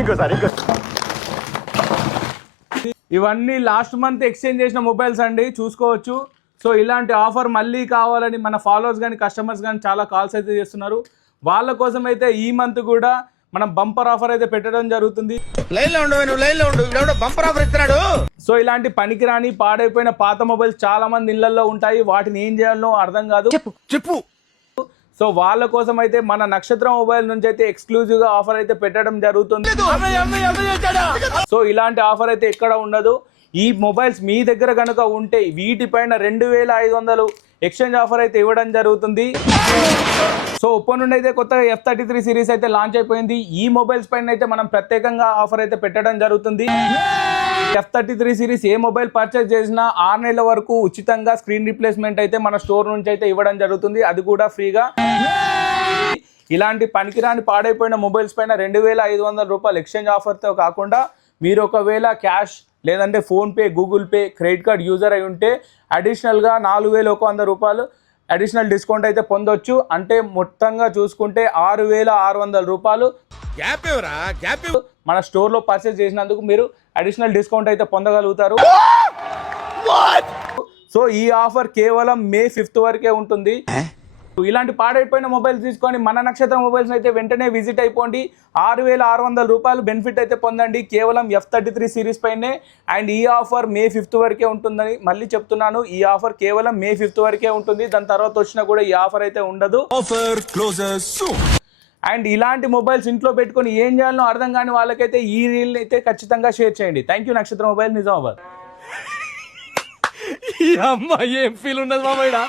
ఇంకోసారి ఇవన్నీ last month exchange చేసిన మొబైల్స్ అండి, చూసుకోవచ్చు. సో ఇలాంటి ఆఫర్ మళ్ళీ కావాలని మన ఫాలోవర్స్ కానీ కస్టమర్స్ కానీ చాలా కాల్స్ అయితే చేస్తున్నారు. వాళ్ళ కోసం అయితే ఈ మంత్ కూడా మనం బంపర్ ఆఫర్ అయితే పెట్టడం జరుగుతుంది. బంపర్ ఆఫర్ ఇస్తున్నాడు. సో ఇలాంటి పనికిరాని పాడైపోయిన పాత మొబైల్స్ చాలా మంది ఇళ్లలో ఉంటాయి, వాటిని ఏం చేయాలో అర్థం కాదు. చెప్పు. సో వాళ్ళ కోసం అయితే మన నక్షత్రం మొబైల్ నుంచి అయితే ఎక్స్క్లూజివ్ గా ఆఫర్ అయితే పెట్టడం జరుగుతుంది. సో ఇలాంటి ఆఫర్ అయితే ఎక్కడ ఉండదు. ఈ మొబైల్స్ మీ దగ్గర కనుక ఉంటే వీటిపైన 2500 ఎక్స్చేంజ్ ఆఫర్ అయితే ఇవ్వడం జరుగుతుంది. సో ఒప్పో నుండి అయితే కొత్తగా F33 సిరీస్ అయితే లాంచ్ అయిపోయింది. ఈ మొబైల్స్ పైన అయితే మనం ప్రత్యేకంగా ఆఫర్ అయితే పెట్టడం జరుగుతుంది. F33 సిరీస్ ఏ మొబైల్ పర్చేస్ చేసినా 6 నెలల వరకు ఉచితంగా స్క్రీన్ రీప్లేస్మెంట్ అయితే మన స్టోర్ నుంచి అయితే ఇవ్వడం జరుగుతుంది, అది కూడా ఫ్రీగా. ఇలాంటి పనికిరాని పాడైపోయిన మొబైల్స్ పైన 2500 రూపాయలు ఎక్స్చేంజ్ ఆఫర్తో కాకుండా మీరు ఒకవేళ క్యాష్ లేదంటే PhonePe, Google pay, credit card user అయి ఉంటే అడిషనల్గా 4100 రూపాయలు అడిషనల్ డిస్కౌంట్ అయితే పొందొచ్చు. అంటే మొత్తంగా చూసుకుంటే 6600 రూపాయలు మన స్టోర్లో పర్చేస్ చేసినందుకు మీరు అడిషనల్ డిస్కౌంట్ అయితే పొందగలుగుతారు. సో ఈ ఆఫర్ కేవలం May 5th వరకే ఉంటుంది. ఇలాంటి పాడైపోయిన మొబైల్స్ తీసుకొని మన నక్షత్రం మొబైల్స్ అయితే వెంటనే విజిట్ అయిపోండి. 6600 రూపాయలు బెనిఫిట్ అయితే పొందండి కేవలం F33 సిరీస్ పైనే. అండ్ ఈ ఆఫర్ May 5th వరకే ఉంటుందని మళ్ళీ చెప్తున్నాను. ఈ ఆఫర్ కేవలం May 5th వరకే ఉంటుంది, దాని తర్వాత వచ్చినా కూడా ఈ ఆఫర్ అయితే ఉండదు. అండ్ ఇలాంటి మొబైల్స్ ఇంట్లో పెట్టుకొని ఏం చేయాలో అర్థం కాని వాళ్ళకైతే ఈ రీల్ అయితే ఖచ్చితంగా షేర్ చేయండి. థ్యాంక్ యూ నక్షత్రం మొబైల్, నిజామాబాద్. ఏం ఫీల్ ఉన్నది మామయ్య.